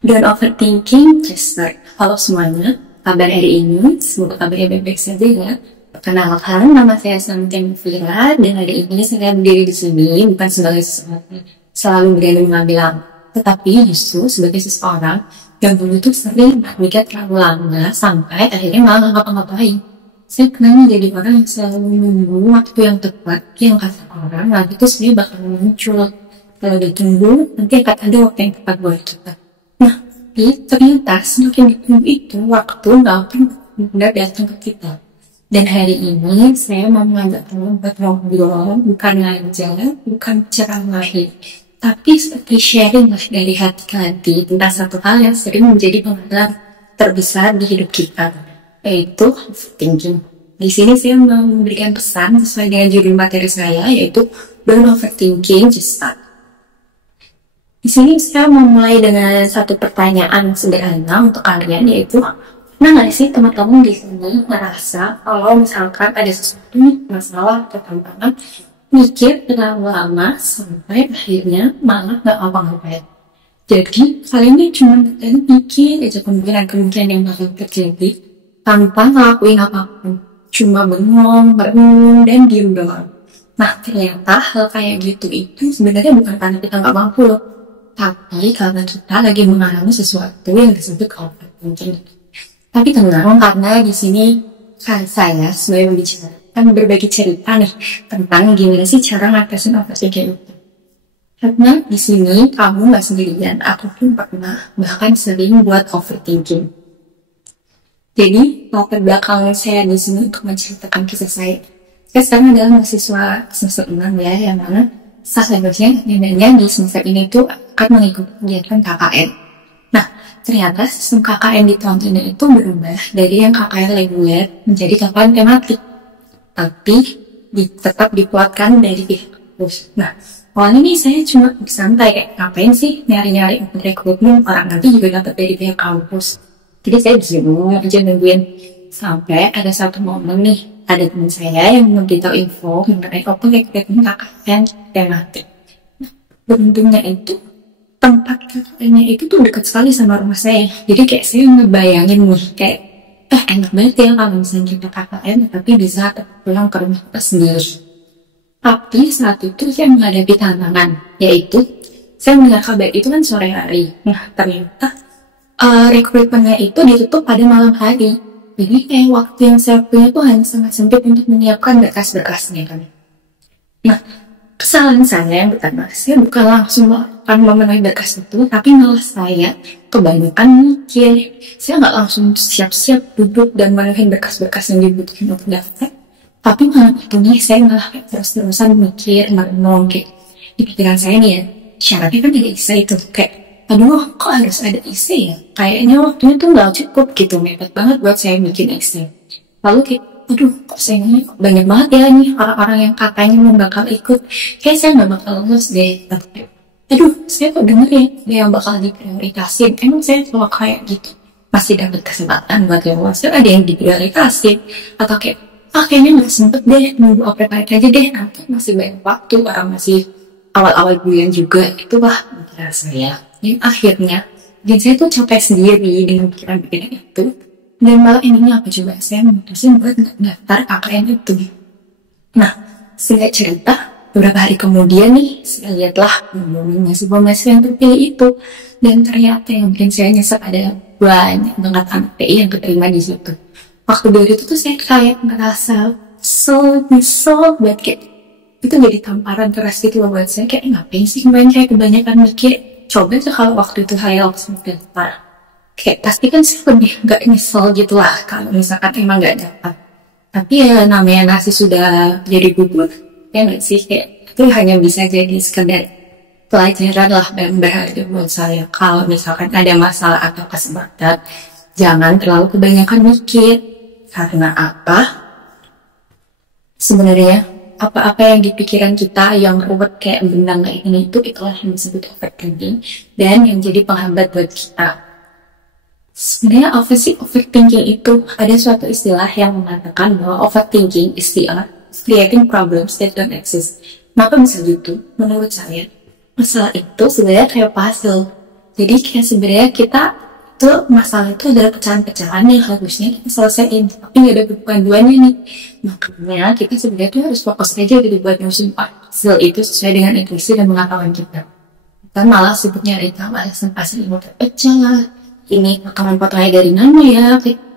Don't overthinking, just start. Halo semuanya, kabar hari ini? Semoga kabarnya baik-baik saja ya. Perkenalkan, nama saya Santian Vira, dan hari ini saya berdiri di sini bukan sebagai seseorang selalu berani mengambil langkah, tetapi justru sebagai seseorang yang dulu tuh sering mikir terlalu lama sampai akhirnya malah ngapa-ngapain. Saya pernah jadi orang yang selalu menunggu waktu yang tepat, yang kata orang lagi tuh sebenarnya bakal muncul. Kalau ditunggu, nanti akan ada waktu yang tepat buat kita. Nah, tapi ternyata semakin ditunggu itu, waktu nggak akan benar datang ke kita. Dan hari ini saya mau mengajak teman buat ngobrol, bukan ngajar, bukan ceramahin, tapi seperti sharing lah dari hati ke hati tentang satu hal yang sering menjadi penghalang terbesar di hidup kita, yaitu overthinking. Di sini saya mau memberikan pesan sesuai dengan judul materi saya, yaitu don't overthinking, just start. Di sini saya mau mulai dengan satu pertanyaan sederhana untuk kalian, yaitu pernah nggak sih teman-teman di sini merasa kalau misalkan ada sesuatu masalah atau tantangan, mikir terlalu lama sampai akhirnya malah nggak apa-apa. Jadi kalian ini cuma mikir aja kemungkinan-kemungkinan yang bakal terjadi tanpa ngelakuin apapun, cuma bengong, merenung, dan diem doang. Nah, ternyata hal kayak gitu itu sebenarnya bukan karena kita nggak mampu loh, tapi karena kita lagi mengalami sesuatu yang disebut overthinking. Tapi tenang, karena di sini kan saya sebagai pembicara akan berbagi cerita nih tentang gimana sih cara ngatasin overthinking itu. Karena di sini kamu nggak sendirian, aku pun pernah bahkan sering buat overthinking. Jadi latar belakang saya di sini untuk menceritakan kisah saya. Saya sekarang adalah mahasiswa semester 6 ya, yang mana seharusnya nenek di semester ini tuh akan mengikuti kegiatan KKN. Nah, ternyata sistem KKN di tahun ini itu berubah dari yang KKN reguler menjadi KKN tematik, tapi tetap dikuatkan dari pihak kampus. Nah, awalnya nih saya cuma santai kayak ngapain sih nyari-nyari rekrutmen, orang nanti juga dapat dari pihak kampus. Jadi saya diem aja nungguin sampai ada satu momen nih, ada teman saya yang memberitahu info mengenai open rekrutmen KKN tematik. Nah, beruntungnya itu tempat KKN-nya itu tuh dekat sekali sama rumah saya. Jadi kayak saya ngebayangin nih, kayak enak banget ya kalau misalnya kita KKN tapi bisa pulang ke rumah kita sendiri. Tapi saat itu saya menghadapi tantangan, yaitu saya mendengar kabar itu kan sore hari. Nah, ternyata rekrutmennya itu ditutup pada malam hari. Jadi kayak waktu yang saya punya tuh hanya sangat sempit untuk menyiapkan berkas-berkasnya kan. Nah, kesalahan saya yang pertama, saya bukan langsung akan memenuhi berkas itu, tapi malah saya kebanyakan mikir. Saya nggak langsung siap-siap duduk dan memenuhi berkas-berkas yang dibutuhkan untuk daftar, tapi malah waktunya saya malah terus-terusan mikir, merenung kayak di pikiran saya nih ya, syaratnya kan ada isi itu, kayak aduh kok harus ada isi ya, kayaknya waktunya tuh nggak cukup gitu, mepet banget buat saya bikin isi. Lalu kayak aduh kok sayangnya banyak banget ya nih orang-orang yang katanya mau bakal ikut, kayak saya nggak bakal lulus deh. Aduh saya kok denger ya dia yang bakal diprioritasin, emang saya kalau kayak gitu masih dapat kesempatan buat lulus, ada yang diprioritasin, atau kayak kayaknya nggak sempet deh, nunggu oprek aja deh, nanti masih banyak waktu, orang masih awal-awal bulan juga. Itulah pikiran saya yang akhirnya dan saya tuh capek sendiri dengan pikiran-pikiran itu. Dan malah endingnya apa coba, saya memutusin buat daftar KKN itu. Nah, singkat cerita, beberapa hari kemudian nih, saya lihatlah mahasiswa yang terpilih itu. Dan ternyata yang bikin saya nyesek ada banyak banget anak PI yang keterima di situ. Waktu dari itu tuh saya kayak merasa nyesel banget, kayak itu jadi tamparan keras gitu loh buat saya. Kayak ngapain sih kemarin kayak kebanyakan mikir. Coba tuh kalau waktu itu saya langsung daftar, kayak pasti kan saya lebih gak nyesel gitu lah kalau misalkan emang gak dapat. Tapi ya namanya nasi sudah jadi bubur, ya gak sih, kayak itu hanya bisa jadi sekedar pelajaran lah dan berharga buat saya. Kalau misalkan ada masalah atau kesempatan, jangan terlalu kebanyakan mikir. Karena apa? Sebenarnya apa-apa yang di pikiran kita yang ruwet kayak benang kayak ini itu, itulah yang disebut overthinking dan yang jadi penghambat buat kita. Sebenarnya apa sih overthinking itu? Ada suatu istilah yang mengatakan bahwa overthinking is the art of creating problems that don't exist. Kenapa bisa gitu? Menurut saya, masalah itu sebenarnya kayak puzzle. Jadi kayak sebenarnya kita tuh masalah itu adalah pecahan-pecahan yang harusnya kita selesaiin, tapi nggak ada kepanduannya nih. Makanya kita sebenarnya tuh harus fokus aja gitu buat nyusun puzzle itu sesuai dengan intuisi dan pengetahuan kita. Kita malah sibuk nyari tahu alasan pasal ini terpecah lah, ini rekaman potongnya dari mana ya,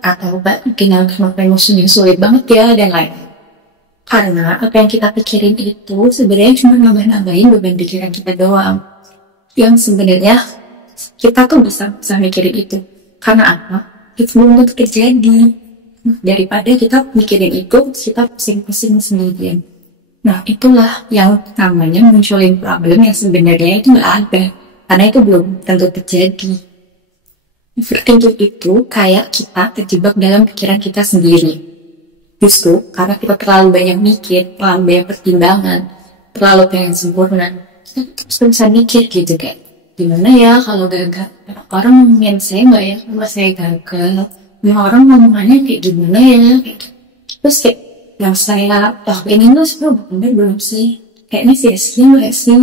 atau mungkin kenapa musuhnya sulit banget ya, dan lain-lain. Karena apa yang kita pikirin itu sebenarnya cuma nambah-nambahin beban pikiran kita doang. Yang sebenarnya kita tuh bisa mikirin itu. Karena apa? Itu belum tentu terjadi. Daripada kita mikirin itu, kita pusing-pusing sendirian. Nah, itulah yang namanya munculin problem yang sebenarnya itu nggak ada. Karena itu belum tentu terjadi. Overthinking itu kayak kita terjebak dalam pikiran kita sendiri. Justru karena kita terlalu banyak mikir, terlalu banyak pertimbangan, terlalu pengen sempurna, kita terus bisa mikir gitu kayak, gimana ya kalau gagal? Orang ngomongin saya nggak ya kalau saya gagal? Orang ngomongannya kayak gimana ya? Terus kayak yang saya lakuin itu sebenarnya benar belum sih? Kayaknya sia-sia nggak sih?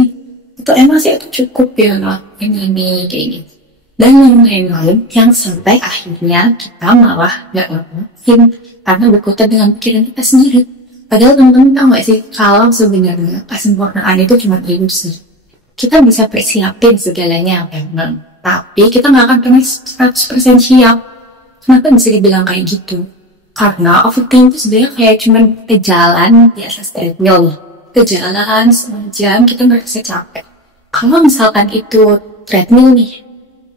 Itu emang sih itu cukup ya ngelakuin ini kayak gitu. Dan yang lain-lain yang sampai akhirnya kita malah gak ngelakuin karena berkutat dengan pikiran kita sendiri. Padahal teman-teman tahu gak sih kalau sebenarnya kesempurnaan itu cuma ilusi. Kita bisa persiapin segalanya memang, tapi kita gak akan pernah 100% siap. Kenapa bisa dibilang kayak gitu? Karena overthinking itu sebenarnya kayak cuma ke jalan di atas treadmill. Ke jalan sejam kita merasa capek. Kalau misalkan itu treadmill nih,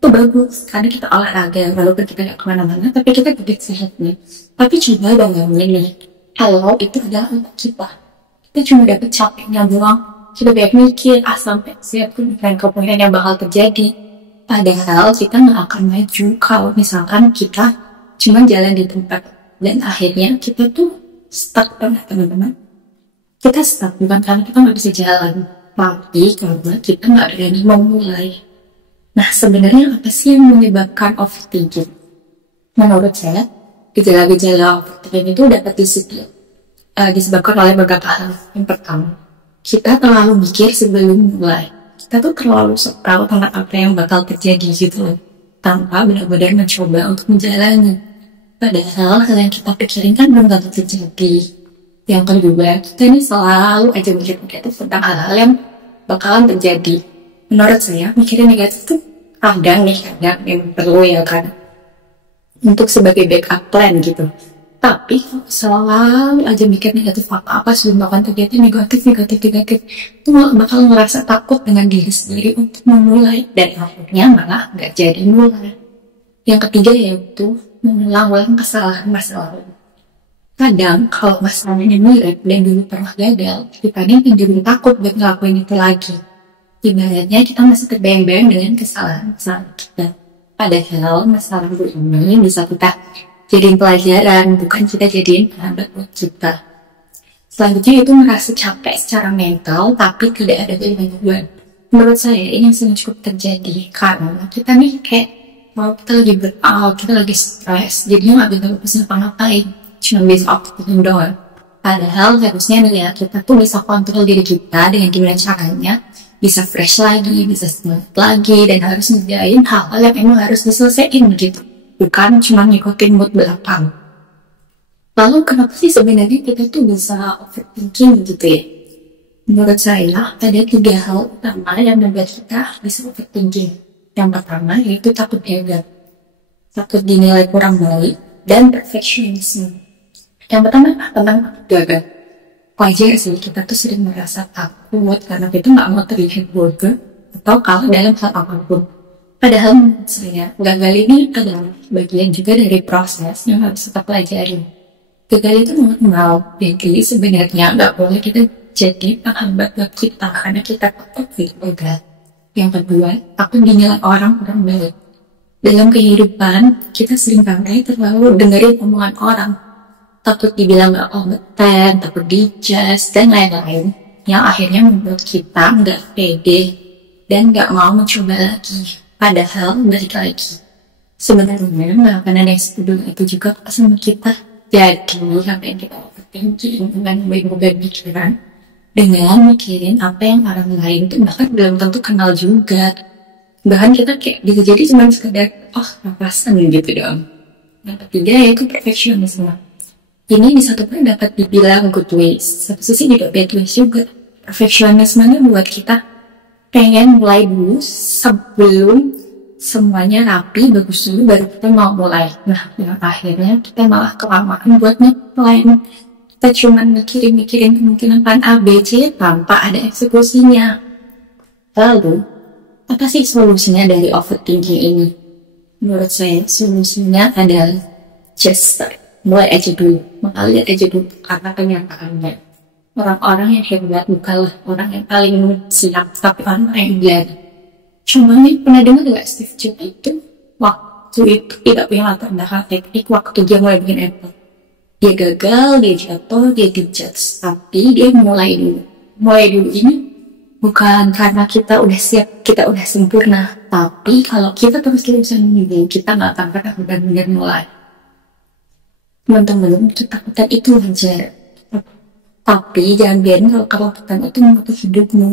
itu bagus karena kita olahraga walaupun kita nggak kemana-mana tapi kita tetap sehat nih. Tapi coba bayangin nih, kalau itu adalah untuk kita cuma dapet capeknya doang, kita banyak mikir sampai siap dan kemungkinan yang bakal terjadi. Padahal kita nggak akan maju kalau misalkan kita cuma jalan di tempat, dan akhirnya kita tuh stuck banget teman-teman. Kita stuck bukan karena kita nggak bisa jalan, tapi karena kita nggak berani memulai. Nah, sebenarnya apa sih yang menyebabkan overthinking? Menurut saya, gejala-gejala overthinking itu dapat disebabkan oleh beberapa hal. Yang pertama, kita terlalu mikir sebelum mulai. Kita tuh terlalu tahu tentang apa yang bakal terjadi gitu loh, tanpa benar-benar mencoba untuk menjalani. Padahal hal yang kita pikirin kan belum tentu terjadi. Yang kedua, kita ini selalu aja mikir negatif tentang hal-hal yang bakalan terjadi. Menurut saya, mikirin negatif tuh kadang yang perlu ya kan, untuk sebagai backup plan gitu. Tapi selalu aja mikir negatif apa sebelum akan terjadi negatif, itu bakal ngerasa takut dengan diri sendiri untuk memulai, dan akhirnya malah nggak jadi mulai. Yang ketiga yaitu mengulang-ulang kesalahan masa lalu. Kadang kalau masalahnya mirip dan dulu pernah gagal, dibanding dulu takut buat ngelakuin itu lagi. Ibaratnya kita masih terbayang-bayang dengan kesalahan kita. Padahal masalah ini bisa kita jadiin pelajaran, bukan kita jadiin penambah buat kita. Selanjutnya itu merasa capek secara mental, tapi tidak ada gangguan. Menurut saya ini yang sering cukup terjadi, karena kita nih kayak kita lagi burnout, kita lagi stres, jadinya nggak bisa ngapa-ngapain, cuma bisa overthinking doang. Padahal harusnya nih ya, kita tuh bisa kontrol diri kita dengan gimana caranya bisa fresh lagi, bisa semangat lagi, dan harus ngerjain hal-hal yang emang harus diselesaikan gitu, bukan cuma ngikutin mood belakang. Lalu kenapa sih sebenarnya kita tuh bisa overthinking gitu ya? Menurut saya ada 3 hal utama yang membuat kita bisa overthinking. Yang pertama yaitu takut gagal, takut dinilai kurang baik, dan perfectionism. Yang pertama tentang gagal. Wajar sih kita tuh sering merasa takut karena kita nggak mau terlihat bodoh atau kalah dalam hal apapun. Padahal menurut saya gagal ini adalah bagian juga dari proses yang harus kita pelajari. Gagal itu normal, jadi sebenarnya nggak boleh kita jadi penghambat buat kita karena kita takut gagal. Yang kedua, takut dinilai orang kurang baik. Dalam kehidupan kita sering banget terlalu dengerin omongan orang. Takut dibilang gak kompeten, takut dijudge, dan lain-lain, yang akhirnya membuat kita gak pede dan gak mau mencoba lagi. Padahal balik lagi, sebenarnya gak akan ada yang sepeduli itu juga sama kita. Jadi apa yang kita overthinking dengan beban pikiran, dengan mikirin apa yang orang lain tuh bahkan belum tentu kenal juga. Bahkan kita kayak bisa jadi cuma sekedar napasan gitu doang. Yang ketiga yaitu perfeksionisme. Ini di satu point dapat dibilang good ways, satu sisi juga bad ways juga. Perfeksionismenya buat kita pengen mulai dulu sebelum semuanya rapi, bagus dulu baru kita mau mulai. Nah, yang akhirnya kita malah kelamaan buat mulai. Kita cuma mikirin kemungkinan plan A, B, C tanpa ada eksekusinya. Lalu, apa sih solusinya dari overthinking ini? Menurut saya, solusinya adalah just start. Mulai aja dulu, mengalir aja dulu karena kenyataannya. Orang-orang yang hebat bukanlah orang yang paling siap, tapi orang yang belajar. Cuma nih, pernah dengar gak Steve Jobs itu waktu itu tidak punya latar belakang teknik waktu dia mulai bikin Apple. Dia gagal, dia jatuh, dia dijudge, tapi dia mulai dulu. Mulai dulu ini bukan karena kita udah siap, kita udah sempurna, tapi kalau kita terus-terusan menunggu, kita gak akan pernah benar-benar mulai. Teman-teman, ketakutan itu wajar. Tapi jangan biarin kalau ketakutan itu membuat hidupmu.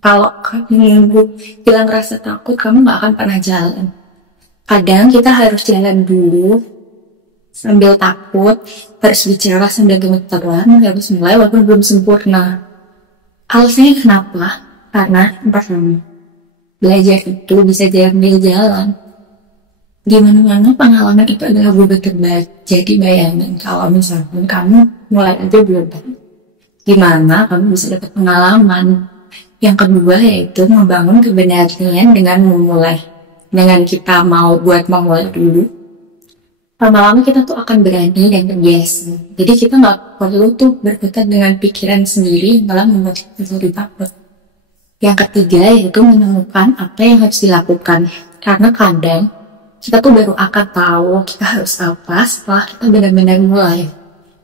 Kalau kamu bilang rasa takut, kamu gak akan pernah jalan. Kadang kita harus jalan dulu sambil takut, harus bicara sambil gemeteran, harus mulai walaupun belum sempurna. Alasannya kenapa? Karena pertama, belajar itu bisa diambil jalan. Di mana-mana pengalaman itu adalah bukti terbaik. Jadi bayangin kalau misalnya kamu mulai aja belum tahu, gimana kamu bisa dapat pengalaman. Yang kedua yaitu membangun kebenaran dengan memulai. Dengan kita mau memulai dulu, lama-lama kita tuh akan berani dan terbiasa. Jadi kita nggak perlu tuh berkutat dengan pikiran sendiri malah membuat kita lebih takut. Yang ketiga yaitu menemukan apa yang harus dilakukan. Karena kadang kita tuh baru akan tahu kita harus apa setelah kita benar-benar mulai.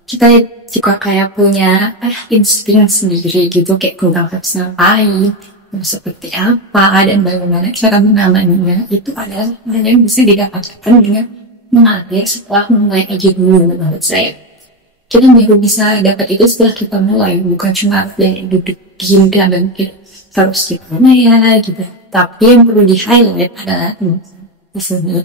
Kita juga kayak punya insting sendiri gitu, kayak kurang harus ngapain, seperti apa, dan bagaimana cara menanganinya. Itu adalah hal yang bisa didapatkan dengan mengalir setelah mulai aja dulu menurut saya. Kita baru bisa dapat itu setelah kita mulai, bukan cuma dari duduk diem dan kita harus gimana ya gitu. Tapi yang perlu di highlight adalah di sini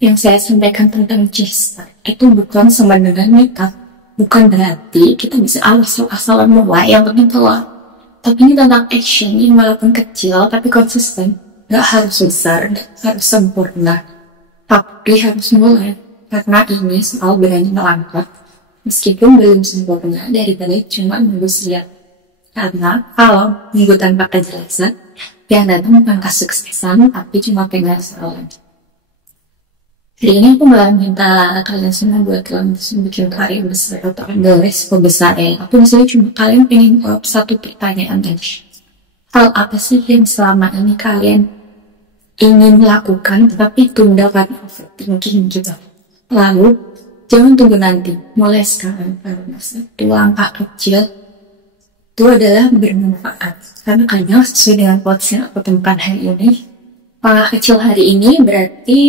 yang saya sampaikan tentang gesture itu bukan sama dengan makeup. Bukan berarti kita bisa asal-asalan mulai yang penting telat. Tapi ini tentang action yang walaupun kecil tapi konsisten. Gak harus besar, gak harus sempurna, tapi harus mulai. Karena ini soal berani melangkah meskipun belum sempurna daripada cuma nunggu siap. Karena kalau nunggu tanpa kejelasan, yang datang bukan kesuksesan tapi cuma penyesalan. Hari ini aku malah minta kalian semua buat langsung bikin karya besar atau ambil resiko besar ya. Aku misalnya cuma kalian pengen jawab satu pertanyaan tadi. Hal apa sih yang selama ini kalian ingin lakukan tapi tunda karena overthinking juga? Lalu jangan tunggu nanti, mulai sekarang. Karena satu langkah kecil itu adalah bermanfaat. Karena kadang sesuai dengan quotes yang aku temukan hari ini, langkah kecil hari ini berarti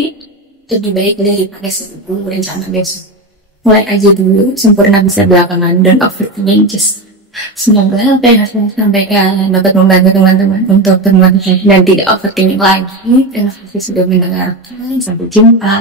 lebih baik daripada sebelum rencana besok. Mulai aja dulu, sempurna bisa belakangan, dan overthinking just. Semoga apa yang saya sampaikan dapat membantu teman-teman untuk teman-teman dan tidak overthinking lagi. Terima kasih sudah mendengarkan. Sampai jumpa.